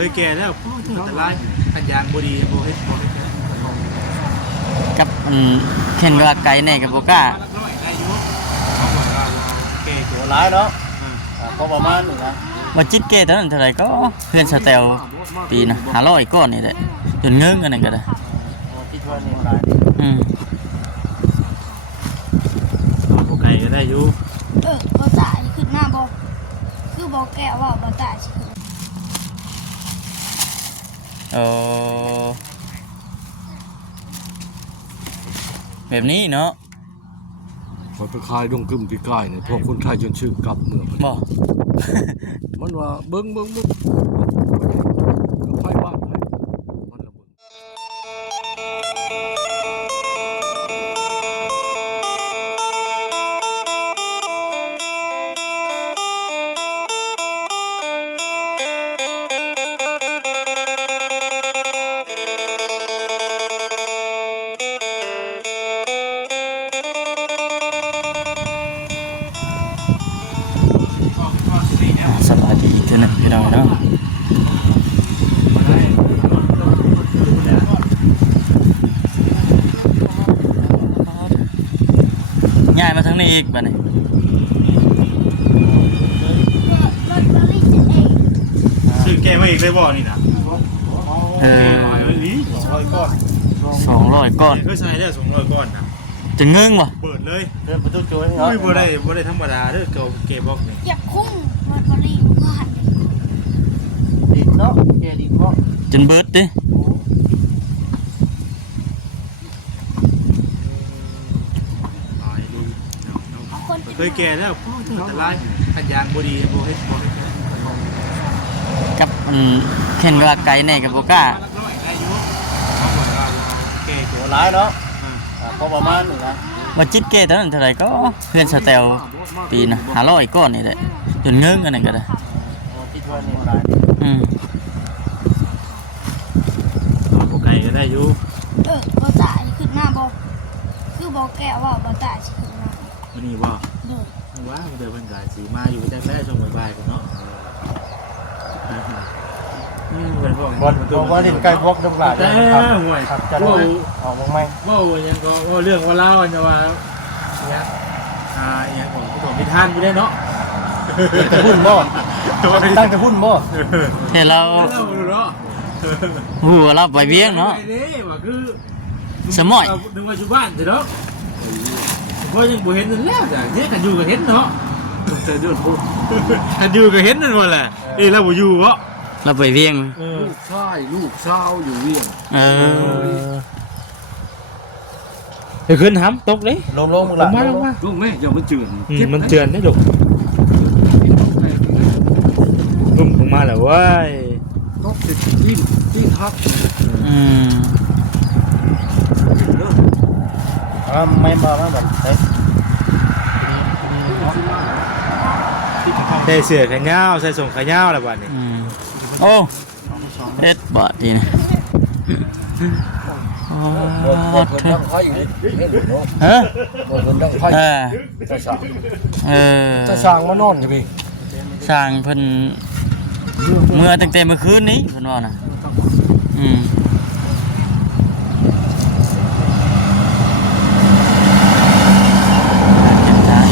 เคยแก่แล้วพ่อเจ้าแต่ลายขันยางบดีโบเฮ็ดโบเฮ็ดกับอืมเห็นว่าไกลแน่กับบ่กล้าร้อยได้อยู่เขาบอกว่าแก่ตัตัววร้ายเนาะอ่าอ่าพอประมาณนี่นะว่าจิตเกตอนนั้นเท่าไหร่ก็เพื่อนสแตลปีนะ500ก้อนนี่แหละจนเงิ้งกันนั่นก็ได้โอ้ที่ช่วยนี่ร้ายอืมโบไก่ก็ได้อยู่เออบ่ตายขึ้นหน้าบ่คือบ่แก้ว่าบ่ตายสิขึ้น เออแบบนี้เนาะพอไปขายดงกึมปีกายเนี่ยพวกคนไทยจนชื่อกลับเมืองบ่ มันว่าเบิ้งเบิ้งเบิ้ง อีกเท่านึงพี่น้องเนาะง่ายมาทั้งนี้อีกบัดนี้รถรถบริจิตเองชื่อแก่มาอีกเลยบ่นี่นะเออร้อยลีร้อยก้อนสองร้อยก้อนเคยใส่ได้สองร้อยก้อนนะจะเงิ้งวะเปิดเลยเดินประตูโจยอุ้ยบ่ได้บ่ได้ธรรมดาเด้อเก่าเก็บบอกนี่เหยียบคุ้งรถบริก็หัน ดินเนาะแกดินเนาะ จนเบิดดิตายดูคนเคยแก่แล้วพ่อเจ้าแต่ลายขันยางบดีโบเฮ็ดโบเฮ็ดกับอืมเห็นว่าไกลแน่กับบ่กล้าร้อยได้อยู่เขาบอกว่าแก่ตัตัววร้ายเนาะอ่าอ่าพอประมาณนี่นะว่าจิตเกตอนนั้นเท่าไหร่ก็เพื่อนสแตลปีนะ500ก้อนนี่แหละจนเงิ้งกันนั่นก็ได้โอ้ที่ช่วยนี่ร้ายอืม โบไก่ก็ได้ อยู่เออบ่ตายขึ้นหน้าบ่คือบ่แก้ว่าบ่ตายสิขึ้นหน้าวันนี้ว่าเด้อว่าเดี๋ยวเพิ่นก็สิมาอยู่แต่แรกช่วงบ่ายๆกันเนาะอืมเป็นพวกบอลบอกว่าดินใกล้พวกน้ำลายแต่ครับห่วยครับจะได้ว่าออกมาไหมว่ายังก็ว่าเรื่องว่าเล่าอันจะว่าเนี่ยอ่าอย่างของผู้ถมพิธานอยู่ได้เนาะจะพุ่นบ่ตั้งจะพุ่นบ่เห็นเราเล่าดูเนาะ หัวเราไปเวียงเนาะ ไปด้ว่าคือสมอย นึกว่าอยู่บ้านเถอะเนาะเพราะยังบ่เห็นนั่นแล้วจ้ะเนี่ยกันอยู่ก็เห็นเนาะแต่เดือดพูกันอยู่ก็เห็นนั่นว่าแหละเอ้ยเราบ่อยู่เนาะเราไปเวียง เออ ลูกชายลูกสาวอยู่เวียงเออเดี๋ยวขึ้นห้ำตกเลยลงลงมึงลงมาลงมาลูกแม่อย่ามาเจือนอืมมันเจือนได้ลูกลุ่มลงมาแล้วเว้ย ต้องติดที่ที่ทักอืมเด้ออ่าไม่มาแล้วแบบเฮ้ยใส่เสื้อแขนยาวใส่ส่งแขนยาวแล้วบัดนี้อืมโอ้เอ็ดบาทดีนะอ๋อบนบนคนดังไฟอยู่เห็นเนาะเฮ้ยบนคนดังไฟเออ จะสร้างเออจะสร้างมานอนอยู่พี่สร้างเพิ่น เมื่อตั้งแต่เมื่อคืนนี้เพิ่นว่าน่ะอืม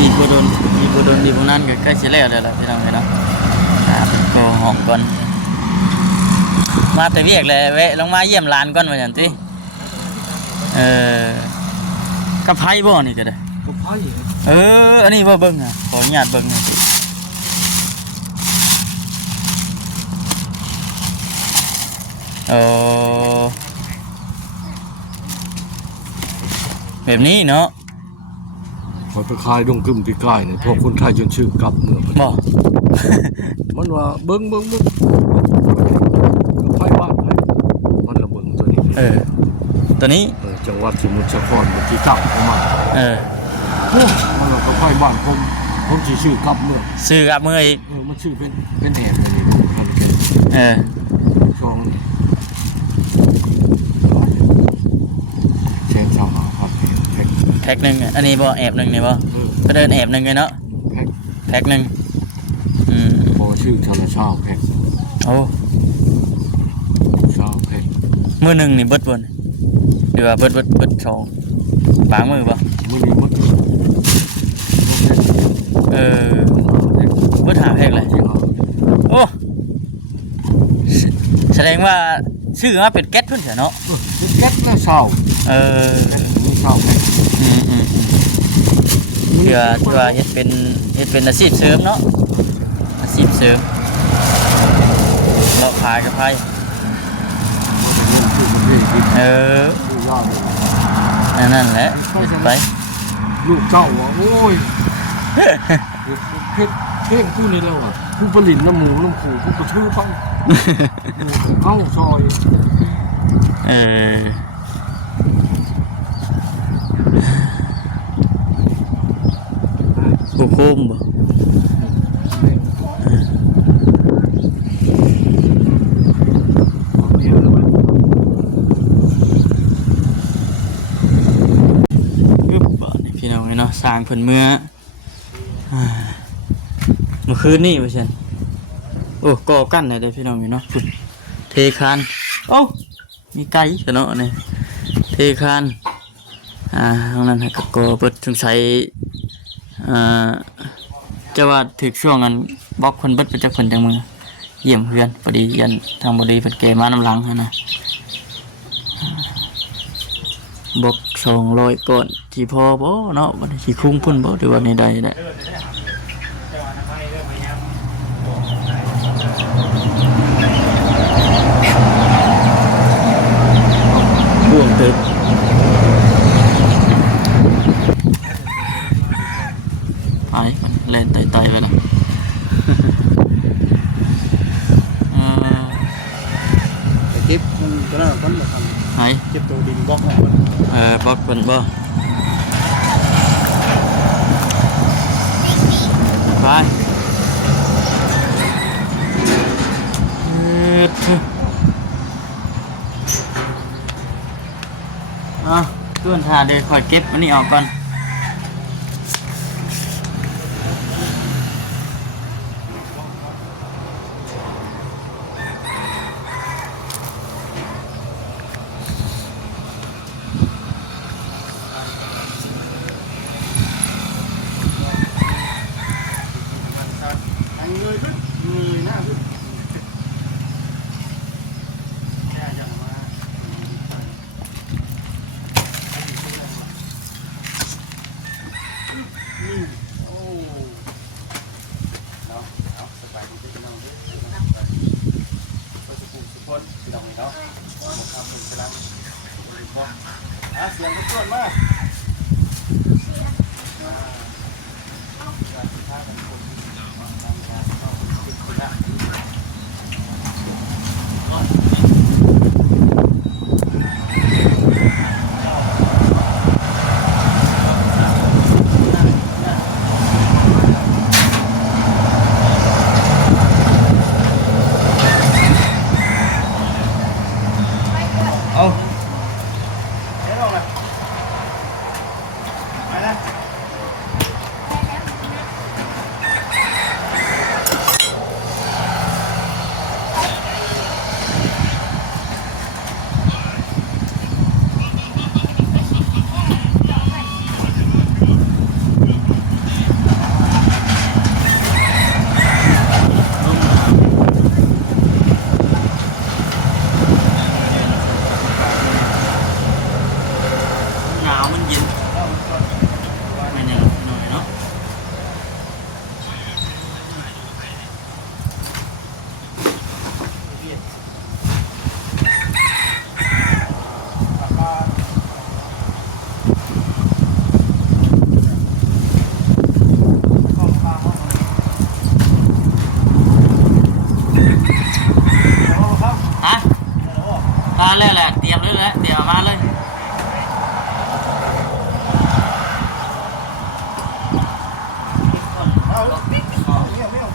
อีกบ่โดนอีกบ่โดนอีกพวกนั้นก็ใกล้สิแล้วแล้วล่ะพี่น้องเอ้ยเนาะอ่าเพิ่นก็หอมก่อนมาแต่เวียกเลยแวะลงมาเยี่ยมหลานก่อนว่าจังติเออกับไผบ่นี่ก็ได้ก็ไพ่เอออันนี้ว่าเบิ่งอะขออนุญาตเบิ่งหน่อย สิเออแบบนี้เนาะพอไปขายดงกึมปีกายเนี่ยพวกคนไทยจนชื่อกลับเมืองบ่มันว่าเบิ้งเบิ้งเบิ้งก็ไฟบ้านไฟมันระเบิดตัวนี้เออตัวนี้เออจังหวัดสมุทรสาครเมื่อกี้กลับเข้ามาเออโอ้มันก็ไฟบ้านผมผมสิชื่อกลับเมืองซื้อกับมืออีกเออมันชื่อเป็นเป็นแหบเลยนี่มันเป็นเออ ช่องเชนชาวหาครับ แพ็คแพ็คหนึ่งอะอันนี้บ่แอบหนึ่งนี่บ่เออก็เดินแอบหนึ่งเลยเนาะแพ็คแพ็คหนึ่งอืมพอชื่อชาลาชาวแพ็คโอ้มือหนึ่งนี่เบิดบนหรือว่าเบิดเบิดเบิดสองปางมือปะมือนี้มันเออเบิดหาเพลงเลยที่หาโอ้แสแสดงว่าชื่อมาเป็นแก๊สพุ่นเถอะเนาะแก๊สแล้วเศร้าเออ มันเศร้าแก๊สอืมอืมอืมเพื่อเพื่อเฮ็ดเป็นเฮ็ดเป็นอาชีพเสริมเนาะอาชีพเสริมเลาะขายกับไผเออนั่นนั่นแหละเฮ็ดไปลูกเจ้าอะโอ้ยเพชรเพ่งผู้นี้แล้วอะผู้ผลิตน้ำหมูน้ำผูผู้กระทือไปเข้าซอยเออ ผู้คุมบ่พี่น้องเนาะสร้างเพิ่นเมื่ออ่าเมื่อคืนนี่ว่าซั่นโอ้ก่อกั้นได้เด้พี่น้องเนาะุเทคานโอ้มีไก่ซะเนาะนี่เทคานอ่าตรงนั้นก็ก่อเปิดสงใส อ่าจะว่าถึกช่วงนั้นบล็อกเพิ่นเบิดไปจากเพิ่นจังมือเยี่ยมเพื่อนพอดียันทางบดีเพิ่นเกมาน้ำหลังฮะนะบล็อกสองร้อยก่อนที่พอบ่เนาะวันที่คุ้งพุ่นบ่หรือว่าในใดแหละบ่วงตึกไปมันแล่นไต่ๆไปละ เออ เก็บมันก็น่าคนละค ไหนำเก็บตัวดินบล็อกแล้ว เออบล็อกเพิ่นบ่ไปเอ็ดเถอะเอาเพื่อนทาเดี๋ยวคอยเก็บอันนี้ออกก่อนเงยขึ้นเงยหน้าขึ้นแค่อย่างมานี่โอ้เนาะเอาสบายดีพี่น้องเด้อพี่น้องไปไปสุขุมสุขคนพี่น้องเนาะห ถึงกำลังบอกอะเสียงทุกคนมากอา เดี๋ยวลงเลยไปนะ หนาวมันเย็นไม่เนี่ยหน่อยเนาะ ฮะมาเล ยแหละเตรียมเลยเดี๋ยวมาเลยเอาเมี่ยวเมี่ยว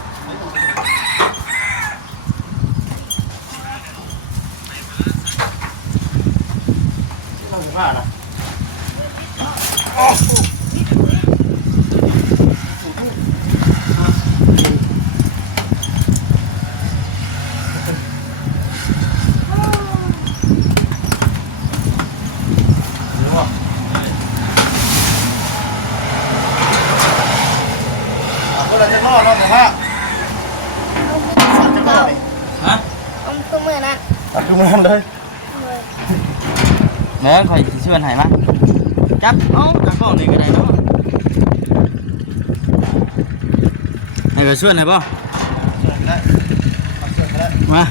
เราจะพานะ จับเอาตากล้อนี่ก็ได้เนาะให้ไปช่วยหน่อยป่ะมา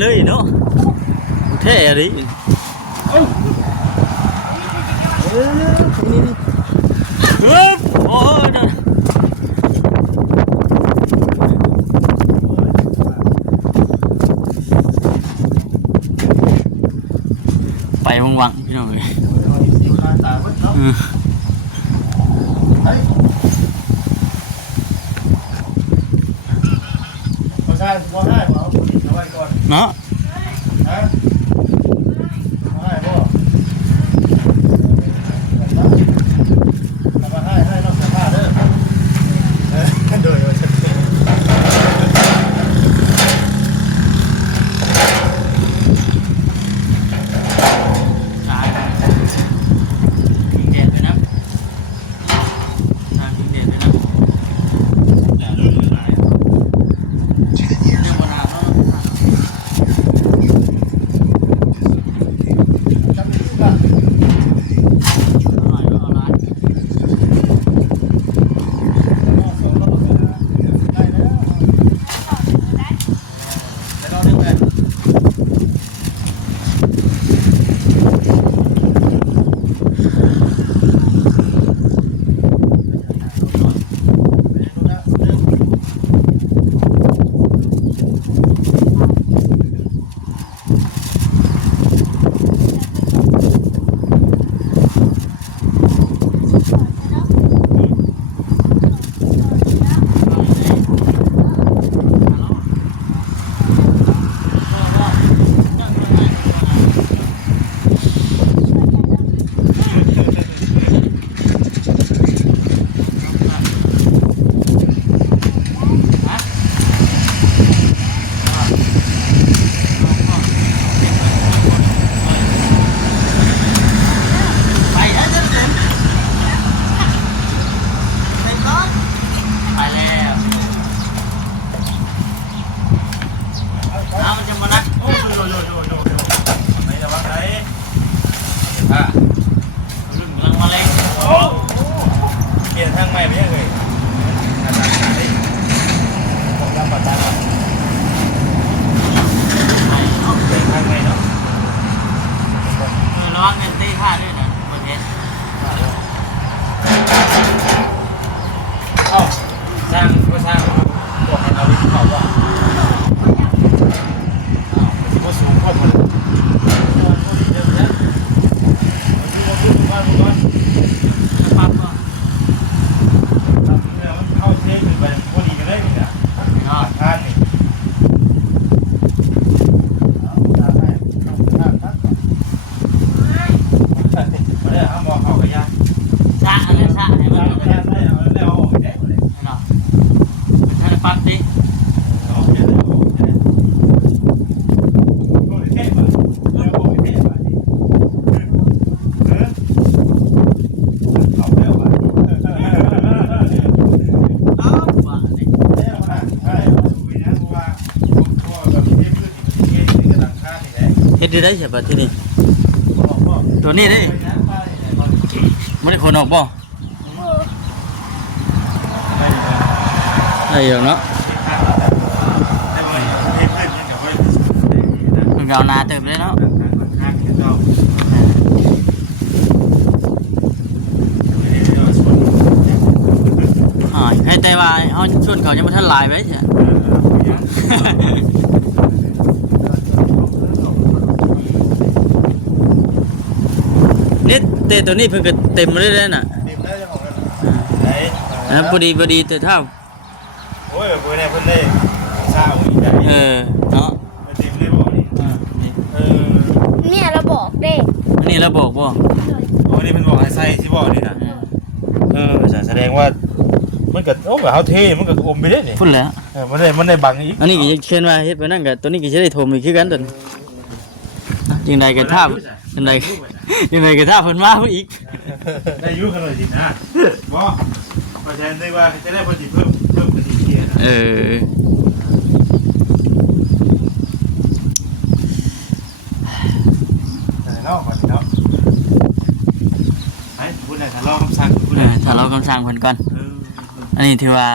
เลยเนาะแท้ดิเอ้ยเออนี่หไปวังๆพี่น้องเอ้ยใช่บ่ได้บ่ No. ดได้ใช่ป่ะที่นี่ตัวนี้ได้ไม่ได้คนออกบ่ได้อยู่เนาะมันก็เอานาเติบได้เนาะอ่าให้แต่ว่าเขาชวนเขายังไม่ทันลายไว้ใช่ นี่เตะตัวนี้เพิ่งก็เต็มเลยแล้วน่ะนะพอดีพอดีแต่เท่าโอ้ยบ่ได้เพิ่นได้เช้าอีกได้เออเนาะมาเต็มเลยบ่นี่เออเนี่ยเราบอกเด้อันนี้เราบอกบ่โอ้นี่เพิ่นบอกให้ใส่สิบ่นี่น่ะเออแสดงว่ามันก็โอ้แบบเฮาเทมันก็อมไปเด้นี่พูดแล้วเออมันได้มันได้บังอีกอันนี้ก็ยังเชิญว่าเฮ็ดไปนั่นก็ตัวนี้ก็จะได้โทรมาคือกันตัวนี้จังใดก็ท่าจังใด จังใดก็ท่าเพิ่นมาเพิ่นอีกได้อยู่กันหน่อยสินะบ่เพราะฉะนั้นได้ว่าจะได้พอสิเพิ่มเพิ่มประสิทธิภาพนะเออแต่เนาะก่อนเนาะไปพูดอะไรถ้ารอคำสั่งพูดเออะไรอถ้าเรากำลังเพิ่นก่อน เอออันนี้ถือว่า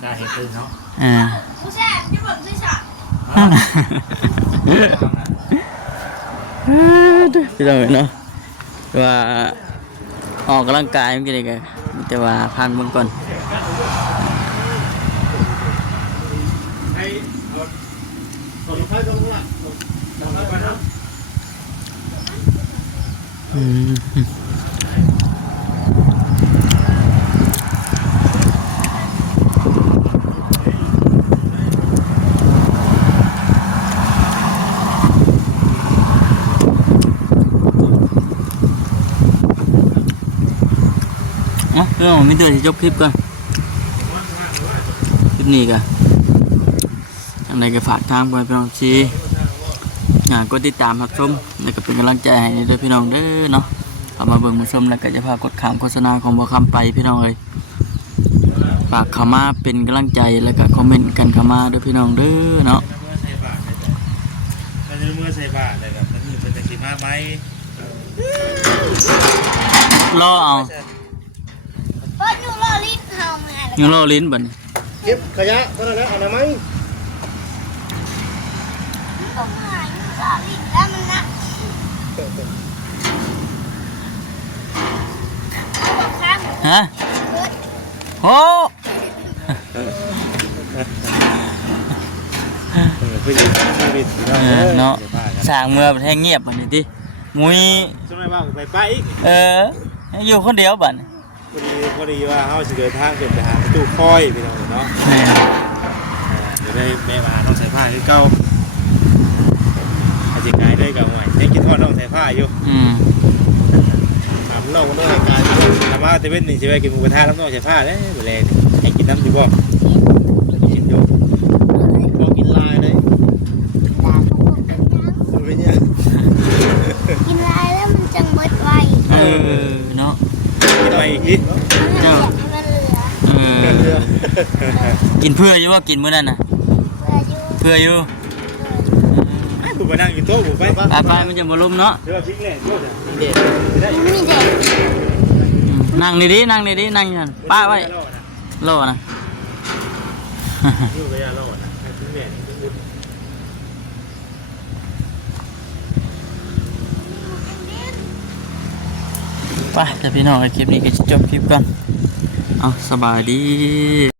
ได้เห็นเลยเนาะเออผู้ชายที่บอกที่สาม พี่ต้องเห็นเนาะว่าออกกำลังกายเมื่อกี้นี่ก็แต่ว่าพันเบิ่งก่อนให้เอาเอาลูกค้าตรงนู้นอะเอนอืม อ๋อเองขอมิเตอร์จะจบคลิปก่อนคลิปนี้กันทางใดก็ฝากทางไปพี่น้องชีอยากกดติดตามครับชมแล้วก็เป็นกำลังใจให้ด้วยพี่น้องเด้อเนาะเอามาเบิ่งมาชมแล้วก็จะพากดขามโฆษณาของบ่คำไปพี่น้องเลยฝากขามาเป็นกำลังใจแล้วก็คอมเมนต์กันขามาด้วยพี่น้องเด้อเนาะเมื่อใส่บาทเลยครับแล้วนี่เป็นตะกี้มาไหมรอเอา เปิดอยู่รอลิ้นเฮามาแล้วยังรอลิ้นบัดนี้เก็บขยะเท่านั้นแหละเอาหน่อยไหมก็มาอยู่รอลิ้นแล้วมันนะบอกข้ามฮะเปิดโอ้เพื่อนเพื่อนเออเนาะสร้างเมืองแห้งเงียบบัดนี้ติมุ้ยสมัยบ้างไปป้าอีกเออ อยู่คนเดียวบัดนี้ พอดีพอดีว่าเขาจะเดินทางขึ้นไปหาประตูคอยไปตรงนี้เนาะแม่เดี๋ยวได้แม่มาน้องใส่ผ้าคือเก่าอาจจะกายได้กับหน่อยยังคิดว่าน้องใส่ผ้าอยู่อืมถามน้องน้องรายการอยู่ทำมาเตเว่นนี่จะไปกินหมูกระทะน้องใส่ผ้าได้หมดเลยให้กินน้ำดีบ่กินอยู่ บอกกินลายเลยมันเป็นยัง กินลายแล้วมันจังเบิดไว เออเนาะ กินไป อีกทีมันเหลือมันเหลือเอเรืออกินเพื่ออยู่ว่ากินมื้อนั้นน่ะ เพื่ออยู่เพื่ออยู่กูไปนั่งอยู่โต๊ะกูไปไปไปมันจะบ่ล้มเนาะเดี๋ยวพิงแหล่โต๊ะเด็ดมันมีเด็กอืมนั่งดีๆนั่งดีๆนั่งอยู่นั่นป้าไว้รอนะ อยู่ไปยาโลดนะพิงแหล่ ไปแต่พี่น้องคลิปนี้ก็จะจบคลิปก่อนเอาสบายดี